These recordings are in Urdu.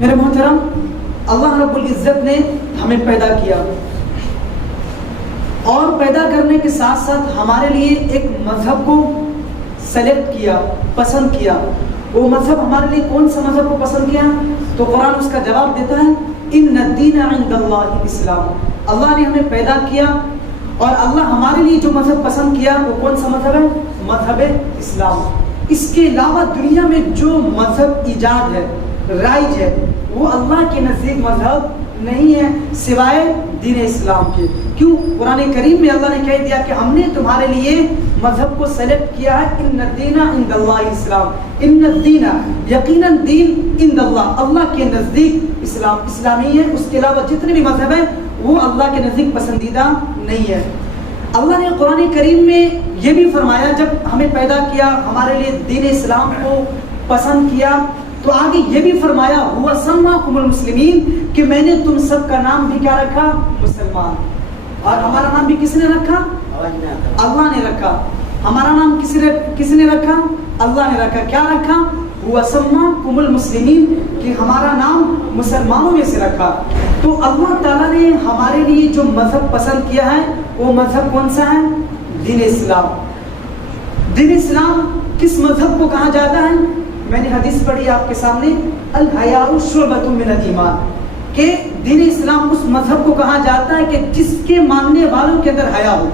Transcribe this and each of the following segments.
میرے محترم، اللہ رب العزت نے ہمیں پیدا کیا اور پیدا کرنے کے ساتھ ساتھ ہمارے لیے ایک مذہب کو سلیکٹ کیا، پسند کیا۔ وہ مذہب ہمارے لیے کون سا مذہب کو پسند کیا؟ تو قرآن اس کا جواب دیتا ہے، ان الدین عند اللہ الاسلام۔ اللہ نے ہمیں پیدا کیا اور اللہ ہمارے لیے جو مذہب پسند کیا وہ کون سا مذہب ہے؟ مذہب اسلام۔ اس کے علاوہ دنیا میں جو مذہب ایجاد ہے، رائج ہے، وہ اللہ کے نزدیک مذہب نہیں ہے سوائے دین اسلام کے۔ کیوں؟ قرآن کریم میں اللہ نے کہہ دیا کہ ہم نے تمہارے لیے مذہب کو سلیکٹ کیا ہے، ان الدین عند اللہ اسلام۔ ان الدین، یقیناً دین، عند اللہ، اللہ کے نزدیک اسلام، اسلامی ہے۔ اس کے علاوہ جتنے بھی مذہب ہیں وہ اللہ کے نزدیک پسندیدہ نہیں ہے۔ اللہ نے قرآن کریم میں یہ بھی فرمایا، جب ہمیں پیدا کیا، ہمارے لیے دین اسلام کو پسند کیا، تو آگے یہ بھی فرمایا، ہوا سماکم المسلمین، کہ میں نے تم سب کا نام بھی کیا رکھا؟ مسلمان۔ اور ہمارا نام بھی کس نے رکھا؟ اللہ نے رکھا۔ ہمارا نام کس نے رکھا؟ اللہ نے رکھا۔ کیا رکھا؟ ہوا سماکم المسلمین، کہ ہمارا نام مسلمانوں میں سے رکھا۔ تو اللہ تعالیٰ نے ہمارے لیے جو مذہب پسند کیا ہے وہ مذہب کون سا ہے؟ دین اسلام۔ دین اسلام کس مذہب کو کہا جاتا ہے؟ میں نے حدیث پڑھی آپ کے سامنے، الحیاء شعبۃ من الایمان، کہ دین اسلام اس مذہب کو کہا جاتا ہے کہ جس کے ماننے والوں کے اندر حیا ہو،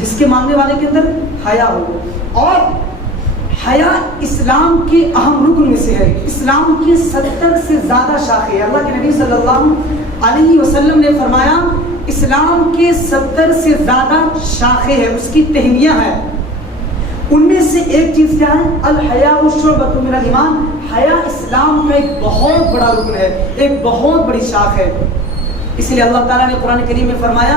جس کے ماننے والے کے اندر حیا ہو۔ اور حیا اسلام کے اہم رکن میں سے ہے۔ اسلام کی 70 سے زیادہ شاخیں، اللہ کے نبی صلی اللہ علیہ وسلم نے فرمایا اسلام کے 70 سے زیادہ شاخیں ہیں، اس کی ٹہنیاں ہیں۔ ان میں سے ایک چیز کیا ہے؟ الحیاء شعبۃ من الایمان۔ حیا اسلام کا ایک بہت بڑا رکن ہے، ایک بہت بڑی شاخ ہے۔ اس لیے اللہ تعالیٰ نے قرآن کریم میں فرمایا،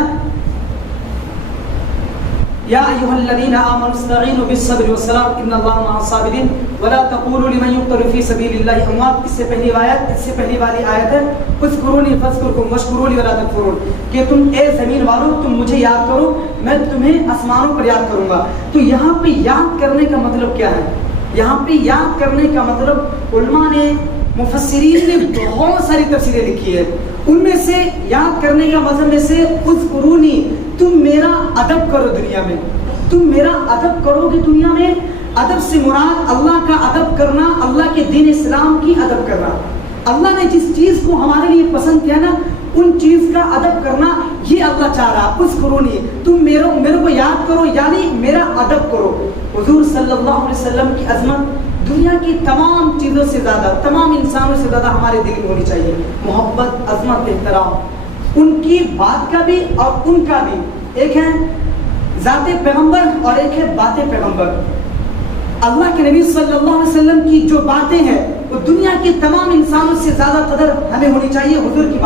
یا ایھا الذین آمنوا استعینوا بالصبر والصلاۃ ان اللہ مع الصابرین ولا تقولوا لمن یقتل فی سبیل اللہ اموات۔ اس سے پہلی والی آیت ہے، اذکرونی فاذکرکم واشکروا لی ولا تکفرون، کہ تم اے زمین والوں تم مجھے یاد کرو، میں تمہیں آسمانوں پر یاد کروں گا۔ تو یہاں پہ یاد کرنے کا مطلب کیا ہے؟ یہاں پہ یاد کرنے کا مطلب علماء نے، مفسرین نے بہت ساری تفسیریں لکھی ہے۔ ان میں سے یاد کرنے کا مطلب میں سے اذکرونی، تم میرا ادب کرو دنیا میں، تم میرا ادب کرو گے دنیا میں۔ ادب سے مراد اللہ کا ادب کرنا، اللہ کے دین اسلام کی ادب کرنا۔ اللہ نے جس چیز کو ہمارے لیے پسند کیا نا، ان چیز کا ادب کرنا، یہ اللہ چاہ رہا۔ اذکرونی، تم میرے کو یاد کرو، یعنی میرا ادب کرو۔ حضور صلی اللہ علیہ وسلم کی عظمت دنیا کی تمام چیزوں سے زیادہ، تمام انسانوں سے زیادہ ہمارے دل میں ہونی چاہیے۔ محبت، عظمت، احترام، ان کی بات کا بھی اور ان کا بھی۔ ایک ہے ذات پیغمبر اور ایک ہے بات پیغمبر۔ اللہ کے نبی صلی اللہ علیہ وسلم کی جو باتیں ہیں وہ دنیا کے تمام انسانوں سے زیادہ قدر ہمیں ہونی چاہیے حضور کی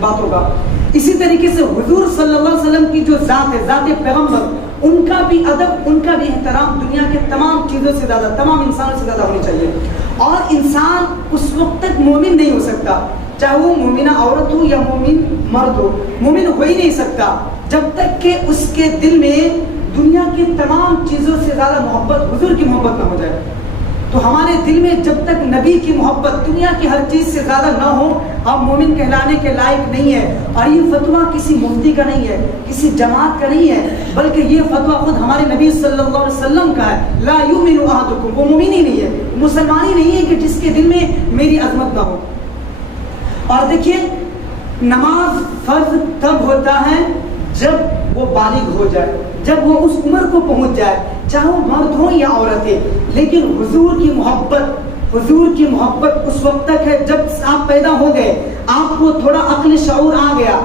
باتوں کا۔ اسی طریقے سے حضور صلی اللہ علیہ وسلم کی جو ذات ہے، ذات پیغمبر، ان کا بھی ادب، ان کا بھی احترام دنیا کے تمام چیزوں سے زیادہ، تمام انسانوں سے زیادہ ہونی چاہیے۔ اور انسان اس وقت تک مومن نہیں ہو سکتا، چاہے وہ مومنہ عورت ہو یا مومن مرد ہو، مومن ہو ہی نہیں سکتا جب تک کہ اس کے دل میں دنیا کی تمام چیزوں سے زیادہ محبت، حضور کی محبت نہ ہو جائے۔ تو ہمارے دل میں جب تک نبی کی محبت دنیا کی ہر چیز سے زیادہ نہ ہو، ہم مومن کہلانے کے لائق نہیں ہے۔ اور یہ فتویٰ کسی مفتی کا نہیں ہے، کسی جماعت کا نہیں ہے، بلکہ یہ فتویٰ خود ہمارے نبی صلی اللہ علیہ وسلم کا ہے۔ لا یؤمن احدکم، وہ مومن ہی نہیں ہے، مسلمان ہی نہیں ہے کہ جس کے دل میں میری عظمت نہ ہو۔ اور دیکھیے، نماز فرض تب ہوتا ہے جب وہ بالغ ہو جائے، جب وہ اس عمر کو پہنچ جائے، چاہے وہ مرد ہو یا عورتیں۔ لیکن حضور کی محبت اس وقت تک ہے جب آپ پیدا ہو گئے، آپ کو تھوڑا عقل شعور آ گیا،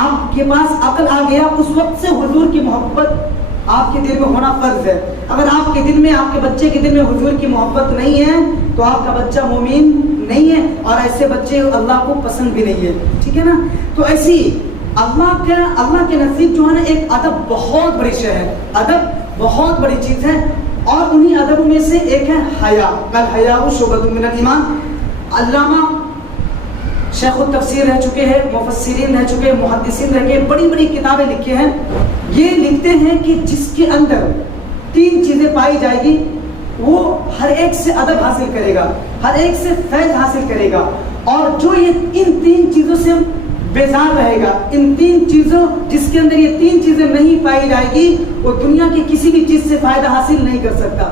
آپ کے پاس عقل آ گیا، اس وقت سے حضور کی محبت آپ کے دل میں ہونا فرض ہے۔ اگر آپ کے دل میں، آپ کے بچے کے دل میں حضور کی محبت نہیں ہے تو آپ کا بچہ مومن نہیں ہے، اور ایسے بچے اللہ کو پسند بھی نہیں ہے، ٹھیک ہے نا۔ تو ایسی اللہ کے نزدیک جو ہے نا ایک ادب بہت بڑی شے ہے، ادب بہت بڑی چیز ہے۔ اور انہی ادبوں میں سے ایک ہے حیا۔ الحیاء شعبۃ من الایمان۔ علامہ شیخ التفسیر رہ چکے ہیں، مفسرین رہ چکے، محدثین رہ کے بڑی بڑی کتابیں لکھی ہیں۔ یہ لکھتے ہیں کہ جس کے اندر 3 چیزیں پائی جائے گی وہ ہر ایک سے ادب حاصل کرے گا، ہر ایک سے فیض حاصل کرے گا۔ اور جو یہ ان 3 چیزوں سے بیزار رہے گا، ان 3 چیزوں جس کے اندر یہ 3 چیزیں نہیں پائی جائے گی، وہ دنیا کی کسی بھی چیز سے فائدہ حاصل نہیں کر سکتا۔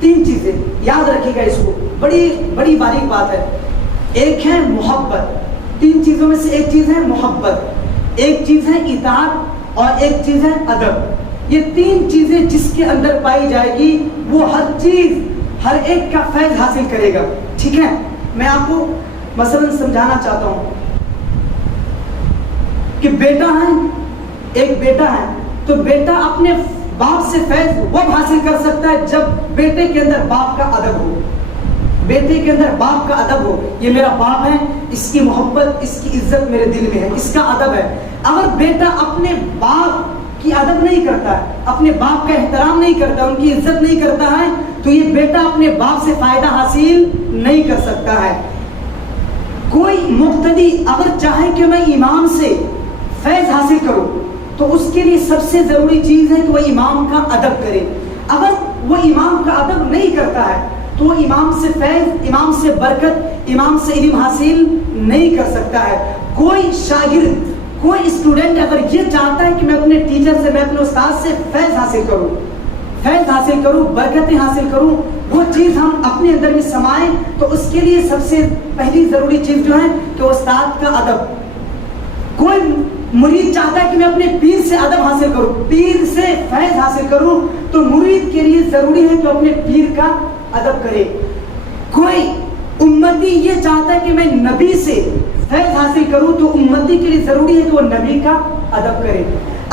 3 چیزیں یاد رکھیے گا، اس کو بڑی بڑی باریک بات ہے۔ ایک ہے محبت، 3 چیزوں میں سے ایک چیز ہے محبت، ایک چیز ہے اطاعت اور ایک چیز ہے ادب۔ یہ 3 چیزیں جس کے اندر پائی جائے گی وہ ہر چیز ہر ایک کا فیض حاصل کرے گا، ٹھیک ہے؟ میں آپ کو مثلا سمجھانا چاہتا ہوں کہ بیٹا ہے، ایک بیٹا ہے، تو بیٹا اپنے باپ سے فیض وہ حاصل کر سکتا ہے جب بیٹے کے اندر باپ کا ادب ہو، بیٹے کے اندر باپ کا ادب ہو۔ یہ میرا باپ ہے، اس کی محبت، اس کی عزت میرے دل میں ہے، اس کا ادب ہے۔ اگر بیٹا اپنے باپ کی ادب نہیں کرتا ہے، اپنے باپ کا احترام نہیں کرتا، ان کی عزت نہیں کرتا ہے، تو یہ بیٹا اپنے باپ سے فائدہ حاصل نہیں کر سکتا ہے۔ کوئی مقتدی اگر چاہے کہ میں امام سے فیض حاصل کروں تو اس کے لیے سب سے ضروری چیز ہے کہ وہ امام کا ادب کرے۔ اگر وہ امام کا ادب نہیں کرتا ہے تو وہ امام سے فیض، امام سے برکت، امام سے علم حاصل نہیں کر سکتا ہے۔ کوئی شاگرد، کوئی اسٹوڈنٹ اگر یہ چاہتا ہے کہ میں اپنے ٹیچر سے، میں اپنے استاد سے فیض حاصل کروں، فیض حاصل کروں، برکتیں حاصل کروں، وہ چیز ہم اپنے اندر میں سمائیں، تو اس کے لیے سب سے پہلی ضروری چیز جو ہے کہ استاد کا ادب۔ کوئی مرید چاہتا ہے کہ میں اپنے پیر سے ادب حاصل کروں، پیر سے فیض حاصل کروں، تو مرید کے لیے ضروری ہے کہ اپنے پیر کا ادب کرے۔ کوئی امتی یہ چاہتا ہے کہ میں نبی سے فیض حاصل کروں، تو امتی کے لیے ضروری ہے کہ وہ نبی کا ادب کرے۔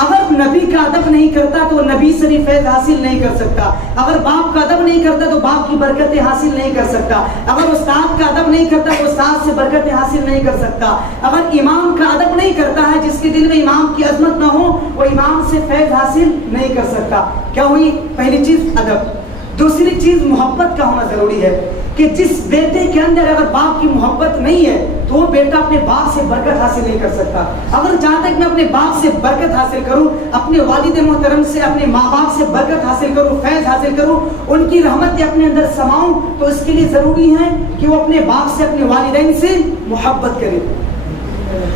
اگر نبی کا ادب نہیں کرتا تو وہ نبی سے بھی فیض حاصل نہیں کر سکتا۔ اگر باپ کا ادب نہیں کرتا تو باپ کی برکتیں حاصل نہیں کر سکتا۔ اگر استاد کا ادب نہیں کرتا تو استاد سے برکتیں حاصل نہیں کر سکتا۔ اگر امام کا ادب نہیں کرتا ہے، جس کے دل میں امام کی عظمت نہ ہو، وہ امام سے فیض حاصل نہیں کر سکتا۔ کیا ہوئی؟ پہلی چیز ادب۔ دوسری چیز محبت کا ہونا ضروری ہے، کہ جس بیٹے کے اندر اگر باپ کی محبت نہیں ہے تو وہ بیٹا اپنے باپ سے برکت حاصل نہیں کر سکتا۔ اگر چاہتا ہے کہ میں اپنے باپ سے برکت حاصل کروں، اپنے والد محترم سے، اپنے ماں باپ سے برکت حاصل کروں، فیض حاصل کروں، ان کی رحمتیں اپنے اندر سماؤں، تو اس کے لیے ضروری ہے کہ وہ اپنے باپ سے، اپنے والدین سے محبت کرے۔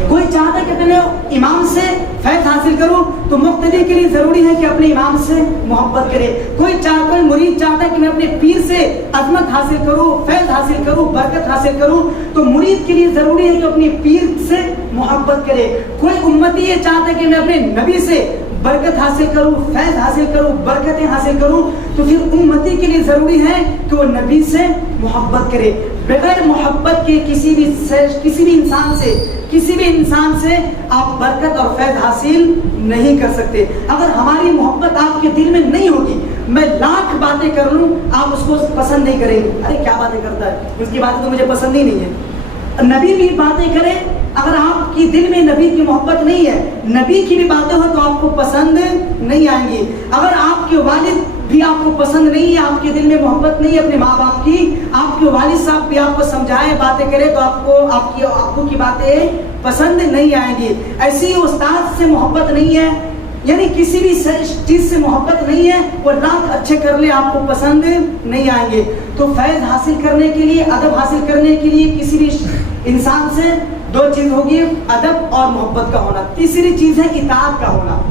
کوئی چاہتا ہے کہ میں امام سے فیض حاصل کروں، تو مقتدی کے لیے ضروری ہے کہ اپنے امام سے محبت کرے۔ کوئی مرید چاہتا ہے کہ میں اپنے پیر سے عظمت حاصل کروں، فیض حاصل کروں، برکت حاصل کروں، تو مرید کے لیے ضروری ہے کہ اپنے پیر سے محبت کرے۔ کوئی امتی یہ چاہتا ہے کہ میں اپنے نبی سے برکت حاصل کروں، فیض حاصل کروں، برکتیں حاصل کروں، تو پھر امتی کے لیے ضروری ہے کہ وہ نبی سے محبت کرے۔ بغیر محبت کے کسی بھی انسان سے آپ برکت اور فیض حاصل نہیں کر سکتے۔ اگر ہماری محبت آپ کے دل میں نہیں ہوگی، میں لاکھ باتیں کر لوں، آپ اس کو پسند نہیں کریں گے۔ ارے کیا باتیں کرتا ہے، اس کی باتیں تو مجھے پسند ہی نہیں ہے۔ نبی بھی باتیں کرے، اگر آپ کی دل میں نبی کی محبت نہیں ہے، نبی کی بھی باتیں ہو تو آپ کو پسند نہیں آئیں گی۔ اگر آپ کے والد بھی آپ کو پسند نہیں ہے، آپ کے دل میں محبت نہیں ہے اپنے ماں باپ کی، آپ کے والد صاحب بھی آپ کو سمجھائے، باتیں کرے، تو آپ کی ابو کی باتیں پسند نہیں آئیں گی۔ ایسی ہی استاد سے محبت نہیں ہے، یعنی کسی بھی چیز سے محبت نہیں ہے، وہ لاکھ اچھے کر لے آپ کو پسند نہیں آئیں گے۔ تو فیض حاصل کرنے کے لیے، ادب حاصل کرنے کے لیے کسی بھی انسان سے 2 چیز ہوگی، ادب اور محبت کا ہونا۔ تیسری چیز ہے اطاعت کا ہونا۔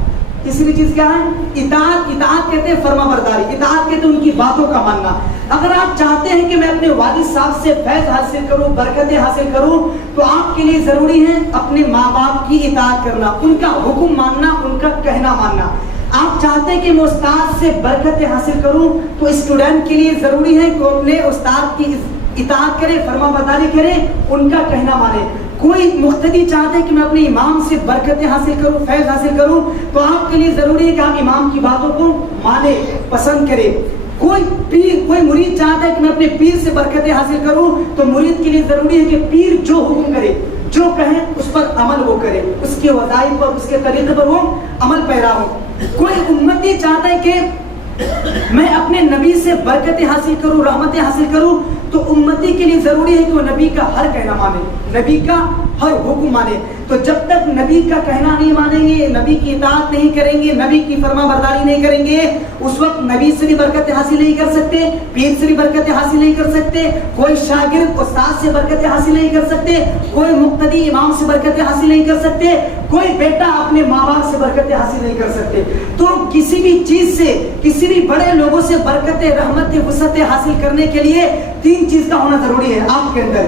تیسری چیز کیا ہے؟ اطاعت۔ اطاعت کہتے ہیں فرما برداری، اطاعت کہتے ہیں ان کی باتوں کا ماننا۔ اگر آپ چاہتے ہیں کہ میں اپنے والد صاحب سے فیض حاصل کروں، برکتیں حاصل کروں، تو آپ کے لیے ضروری ہے اپنے ماں باپ کی اطاعت کرنا، ان کا حکم ماننا، ان کا کہنا ماننا۔ آپ چاہتے ہیں کہ میں استاد سے برکتیں حاصل کروں، تو اسٹوڈنٹ کے لیے ضروری ہے کہ اپنے استاد کی اطاعت کرے، فرما برداری کرے، ان کا کہنا مانے۔ کوئی مقتدی چاہتے ہیں کہ میں اپنے امام سے برکتیں حاصل کروں، فیض حاصل کروں، تو آپ کے لیے ضروری ہے کہ آپ امام کی باتوں کو مانے، پسند کرے۔ کوئی مرید چاہتا ہے کہ میں اپنے پیر سے برکتیں حاصل کروں، تو مرید کے لیے ضروری ہے کہ پیر جو حکم کرے، جو کہیں اس پر عمل وہ کرے، اس کے وظائف پر، اس کے طریقے پر وہ عمل پیرا ہو۔ کوئی امتی چاہتا ہے کہ میں اپنے نبی سے برکتیں حاصل کروں، رحمتیں حاصل کروں، تو امتی کے لیے ضروری ہے کہ وہ نبی کا ہر کہنا مانے، نبی کا ہر حکم مانے۔ تو جب تک نبی کا کہنا نہیں مانیں گے، نبی کی اطاعت نہیں کریں گے، نبی کی فرما برداری نہیں کریں گے، اس وقت نبی سے بھی برکت حاصل نہیں کر سکتے، پیر سے بھی برکت حاصل نہیں کر سکتے، کوئی شاگرد استاد سے برکت حاصل نہیں کر سکتے، کوئی مقتدی امام سے برکت حاصل نہیں کر سکتے، کوئی بیٹا اپنے ماں باپ سے برکت حاصل نہیں کر سکتے۔ تو کسی بھی چیز سے، کسی بھی بڑے لوگوں سے برکت، رحمت، وسعت حاصل کرنے کے لیے 3 چیز کا ہونا ضروری ہے آپ کے اندر۔